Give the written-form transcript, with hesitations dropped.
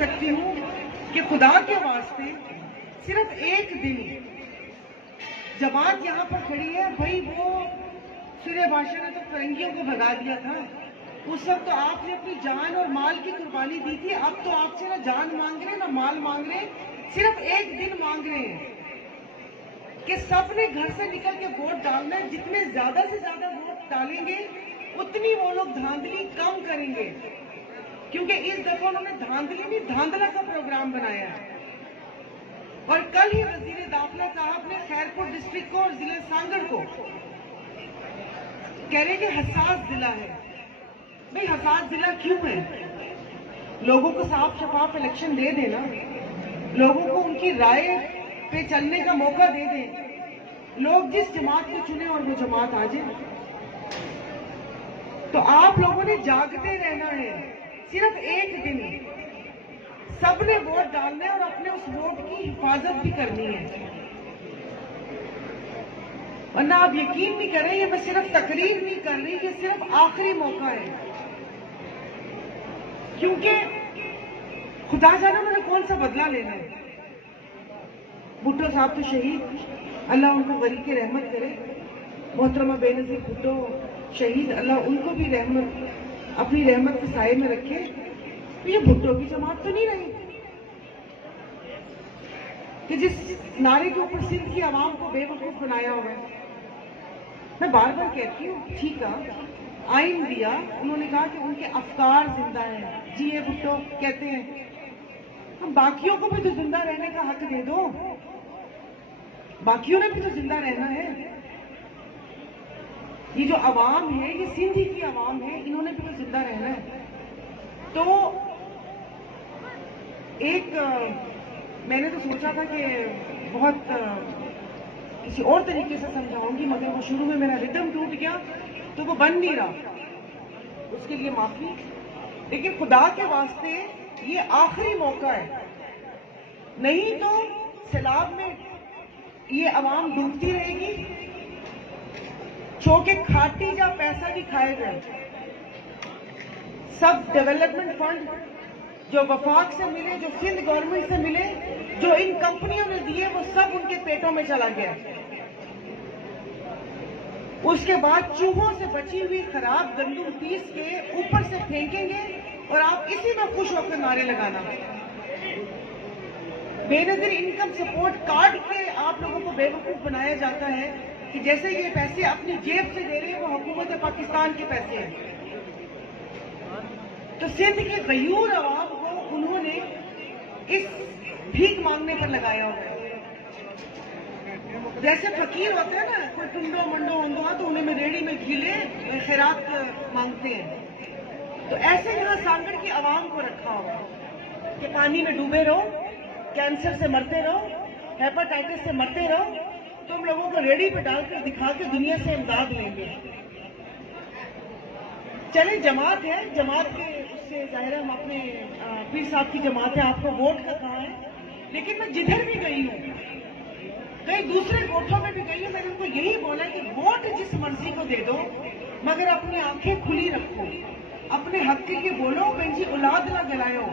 سکتی ہوں کہ خدا کے واسطے صرف ایک دن جماعت یہاں پر کھڑی ہے. بھائی وہ سوریہ بھاشا نے تو فرنگیوں کو بھگا دیا تھا. اس وقت تو آپ نے اپنی جان اور مال کی قربانی دی تھی. اب تو آپ سے نہ جان مانگ رہے نہ مال مانگ رہے, صرف ایک دن مانگ رہے ہیں کہ سب نے گھر سے نکل کے ووٹ ڈالنا ہے. جتنے زیادہ سے زیادہ ووٹ ڈالیں گے اتنی وہ لوگ دھاندلی کم کریں گے, کیونکہ اس دفعہ انہوں نے دھاندلی نہیں دھاندلا کا پروگرام بنایا ہے. اور کل ہی وزیر داخلہ صاحب نے خیرپور ڈسٹرکٹ کو اور ضلع سانگڑ کو کہہ رہے کہ حساس ضلع ہے. بھئی حساس ضلع کیوں ہے؟ لوگوں کو صاف شفاف الیکشن دے دینا, لوگوں کو ان کی رائے پہ چلنے کا موقع دے دیں, لوگ جس جماعت کو چنے اور وہ جماعت آ جائے. تو آپ لوگوں نے جاگتے رہنا ہے. صرف ایک دن سب نے ووٹ ڈالنا ہے اور اپنے اس ووٹ کی حفاظت بھی کرنی ہے. ورنہ آپ یقین نہیں کریں, یہ میں صرف تقریر نہیں کر رہی, یہ صرف آخری موقع ہے. کیونکہ خدا جانے انہوں نے کون سا بدلہ لینا ہے. بھٹو صاحب تو شہید, اللہ ان کو غریق رحمت کرے. محترمہ بے نظیر بھٹو شہید, اللہ ان کو بھی رحمت اپنی رحمت کے سائے میں رکھے. تو یہ بھٹو کی جماعت تو نہیں رہی کہ جس نعرے کے اوپر سندھ کی عوام کو بے وقوف بنایا ہوا ہے. میں بار بار کہتی ہوں, ٹھیک ہے آئین دیا, انہوں نے کہا کہ ان کے افکار زندہ ہیں. جی یہ بھٹو کہتے ہیں ہم باقیوں کو بھی تو زندہ رہنے کا حق دے دو, باقیوں نے بھی تو زندہ رہنا ہے. یہ جو عوام ہے یہ سندھ کی عوام ہے, انہوں نے بھی تو زندہ رہنا ہے. تو ایک میں نے تو سوچا تھا کہ بہت کسی اور طریقے سے سمجھاؤں گی, مگر وہ شروع میں میرا ریدم ٹوٹ گیا تو وہ بن نہیں رہا, اس کے لیے معافی. لیکن خدا کے واسطے یہ آخری موقع ہے, نہیں تو سیلاب میں یہ عوام ڈوبتی رہے گی. چونکہ کھاٹی جا پیسہ بھی کھائے گئے. سب ڈیولپمنٹ فنڈ جو وفاق سے ملے, جو سندھ گورنمنٹ سے ملے, جو ان کمپنیوں نے دیے, وہ سب ان کے پیٹوں میں چلا گیا. اس کے بعد چوہوں سے بچی ہوئی خراب گندم پیس کے اوپر سے پھینکیں گے اور آپ اسی میں خوش ہو کر نعرے لگانا. بے نظیر انکم سپورٹ کارڈ کے آپ لوگوں کو بے وقوف بنایا جاتا ہے کہ جیسے یہ پیسے اپنی جیب سے دے رہے ہیں, وہ حکومت پاکستان کے پیسے ہیں. تو سندھ کے غیور عوام کو انہوں نے اس بھیک مانگنے پر لگایا ہوا ہے. جیسے فقیر ہوتے ہیں نا, کوئی ٹنڈو منڈو ہوا تو انہیں میں ریڑھی میں گھیلے خیرات مانگتے ہیں, تو ایسے یہاں سانگڑ کی عوام کو رکھا ہوا کہ پانی میں ڈوبے رہو, کینسر سے مرتے رہو, ہیپاٹائٹس سے مرتے رہو, تم لوگوں کو ریڑھی پہ ڈال کر دکھا کے دنیا سے امداد لیں گے. چلے جماعت ہے, جماعت کے اس سے ظاہر ہم اپنے پیر صاحب کی جماعت ہے, آپ کو ووٹ کا کہا ہے. لیکن میں جدھر بھی گئی ہوں, کئی دوسرے گوٹھوں میں بھی گئی ہوں, میں نے ان کو یہی بولا کہ ووٹ جس مرضی کو دے دو, مگر اپنی آنکھیں کھلی رکھو, اپنے حق کے لیے بولو, پنجی اولاد نہ جلائو.